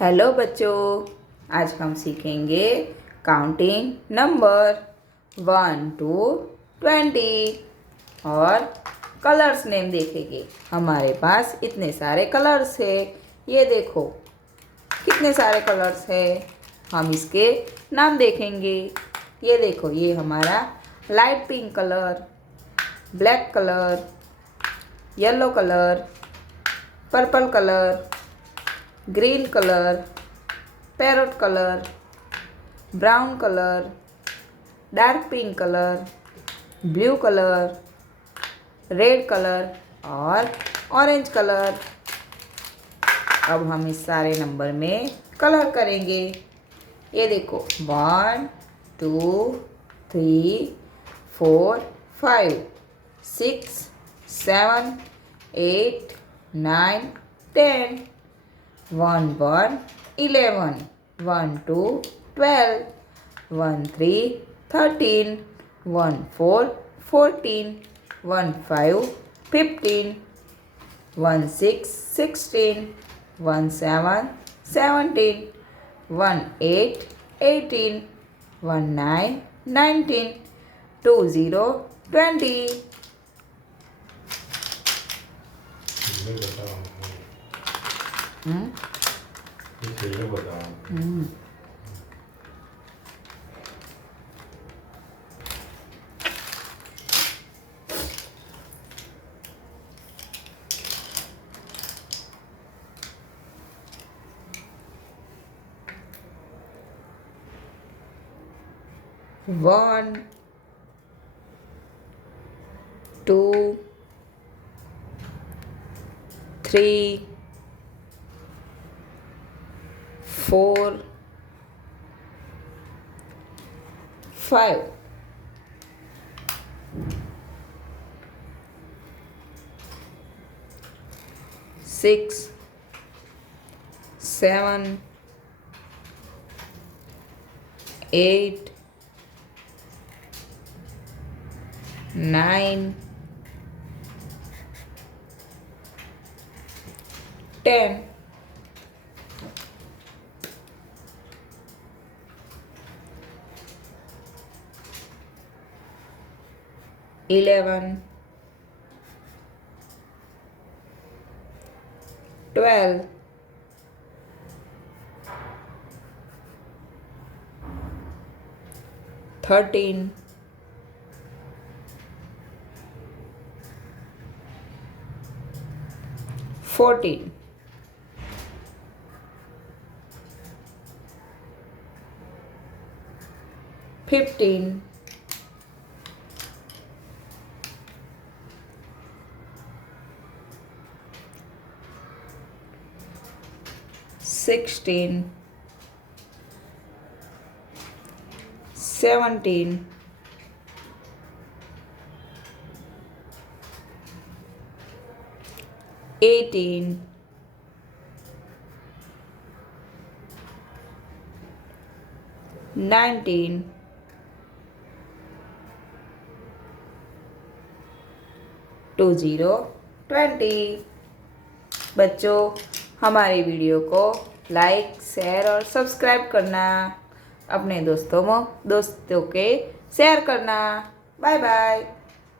Hello बच्चों, आज हम सीखेंगे काउंटिंग नंबर 1 to 20 और कलर्स नेम देखेंगे। हमारे पास इतने सारे कलर्स है। ये देखो कितने सारे कलर्स है। हम इसके नाम देखेंगे। ये देखो, ये हमारा light pink colour, black colour, yellow colour, purple colour, green colour, parrot colour, brown colour, dark pink colour, blue colour, red colour और ऑरेंज कलर। अब हम इस सारे नंबर में कलर करेंगे। ये देखो 1 2 3 4 5 6 7 8 9 10 1 1 11 1 2 12 1 3 13 1 4 14 1 5 15 1 6 16 1 7 17 1 8 18 1 9 19 2 0 20। One, 2, 3, 4, 5, 6, 7, 8, 9, 10, 11, 12, 13, 14, 15, 16, 17, 18, 19, 20, 20। बच्चों, हमारी वीडियो को लाइक, शेयर और सब्सक्राइब करना। अपने दोस्तों के शेयर करना। Bye bye.